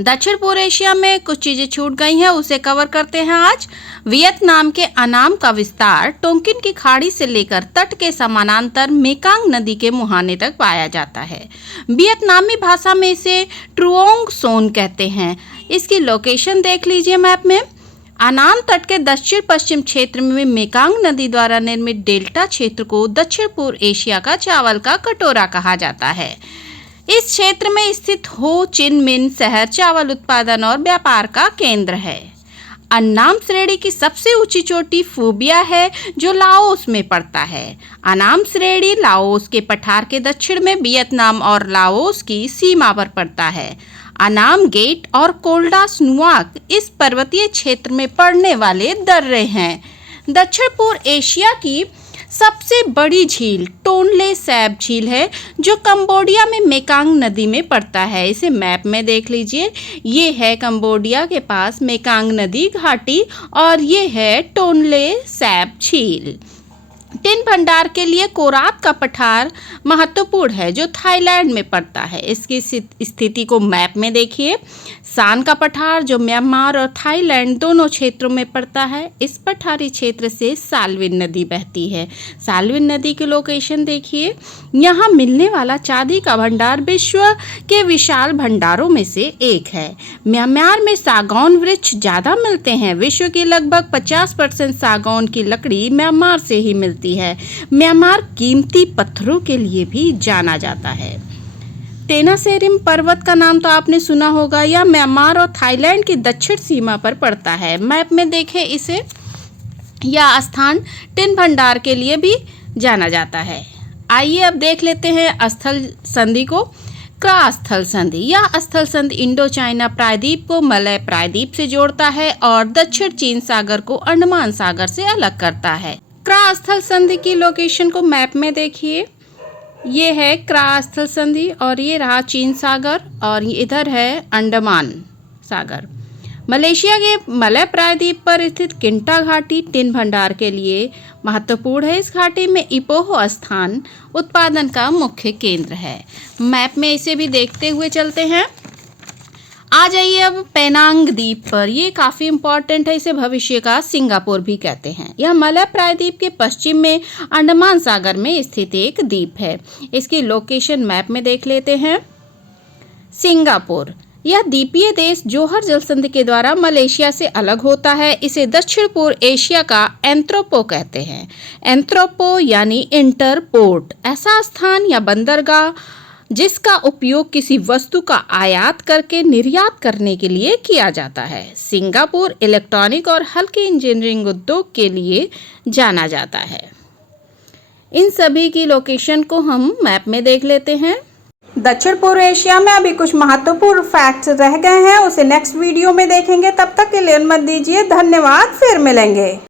दक्षिण पूर्व एशिया में कुछ चीजें छूट गई हैं, उसे कवर करते हैं आज। वियतनाम के अनाम का विस्तार टोंकिन की खाड़ी से लेकर तट के समानांतर मेकांग नदी के मुहाने तक पाया जाता है। वियतनामी भाषा में इसे ट्रुओंग सोन कहते हैं। इसकी लोकेशन देख लीजिए मैप में। अनाम तट के दक्षिण पश्चिम क्षेत्र में मेकांग नदी द्वारा निर्मित डेल्टा क्षेत्र को दक्षिण पूर्व एशिया का चावल का कटोरा कहा जाता है। इस क्षेत्र में स्थित हो चिन मिन शहर चावल उत्पादन और व्यापार का केंद्र है। अन्नाम श्रेणी की सबसे ऊंची चोटी फूबिया है जो लाओस में पड़ता है। अनाम श्रेणी लाओस के पठार के दक्षिण में वियतनाम और लाओस की सीमा पर पड़ता है। अनाम गेट और कोल्डास नुआक इस पर्वतीय क्षेत्र में पड़ने वाले दर्रे हैं। दक्षिण पूर्व एशिया की सबसे बड़ी झील टोनले सैप झील है जो कंबोडिया में मेकांग नदी में पड़ता है। इसे मैप में देख लीजिए। ये है कंबोडिया के पास मेकांग नदी घाटी और ये है टोनले सैप झील। टिन भंडार के लिए कोरात का पठार महत्वपूर्ण है जो थाईलैंड में पड़ता है। इसकी स्थिति को मैप में देखिए। सान का पठार जो म्यांमार और थाईलैंड दोनों क्षेत्रों में पड़ता है। इस पठारी क्षेत्र से साल्विन नदी बहती है। साल्विन नदी की लोकेशन देखिए। यहाँ मिलने वाला चांदी का भंडार विश्व के विशाल भंडारों में से एक है। म्यांमार में सागौन वृक्ष ज़्यादा मिलते हैं। विश्व की लगभग 50% सागौन की लकड़ी म्यांमार से ही मिलती है। म्यांमार कीमती पत्थरों के लिए भी जाना जाता है। तेनासेरिम पर्वत का नाम तो आपने सुना होगा। यह म्यांमार और थाईलैंड की दक्षिण सीमा पर पड़ता है। मैप में देखें इसे। यह स्थान टिन भंडार के लिए भी जाना जाता है। आइए अब देख लेते हैं स्थल संधि को। क्रा स्थल संधि। यह स्थल संधि इंडो चाइना प्रायद्वीप को मलय प्रायद्वीप से जोड़ता है और दक्षिण चीन सागर को अंडमान सागर से अलग करता है। क्रा स्थल संधि की लोकेशन को मैप में देखिए। ये है क्रा स्थल संधि और ये रहा चीन सागर और इधर है अंडमान सागर। मलेशिया के मलय प्रायद्वीप पर स्थित किंटा घाटी टिन भंडार के लिए महत्वपूर्ण है। इस घाटी में इपोह स्थान उत्पादन का मुख्य केंद्र है। मैप में इसे भी देखते हुए चलते हैं। आ जाइए अब पेनांग द्वीप पर। ये काफ़ी इम्पॉर्टेंट है। इसे भविष्य का सिंगापुर भी कहते हैं। यह मलय प्रायद्वीप के पश्चिम में अंडमान सागर में स्थित एक द्वीप है। इसकी लोकेशन मैप में देख लेते हैं। सिंगापुर। यह द्वीपीय देश जोहर जलसंधि के द्वारा मलेशिया से अलग होता है। इसे दक्षिण पूर्व एशिया का एंथ्रोपो कहते हैं। एंथ्रोपो यानी इंटरपोर्ट, ऐसा स्थान या बंदरगाह जिसका उपयोग किसी वस्तु का आयात करके निर्यात करने के लिए किया जाता है। सिंगापुर इलेक्ट्रॉनिक और हल्के इंजीनियरिंग उद्योग के लिए जाना जाता है। इन सभी की लोकेशन को हम मैप में देख लेते हैं। दक्षिण पूर्व एशिया में अभी कुछ महत्वपूर्ण फैक्ट्स रह गए हैं, उसे नेक्स्ट वीडियो में देखेंगे। तब तक के लिए अनुमति दीजिए। धन्यवाद, फिर मिलेंगे।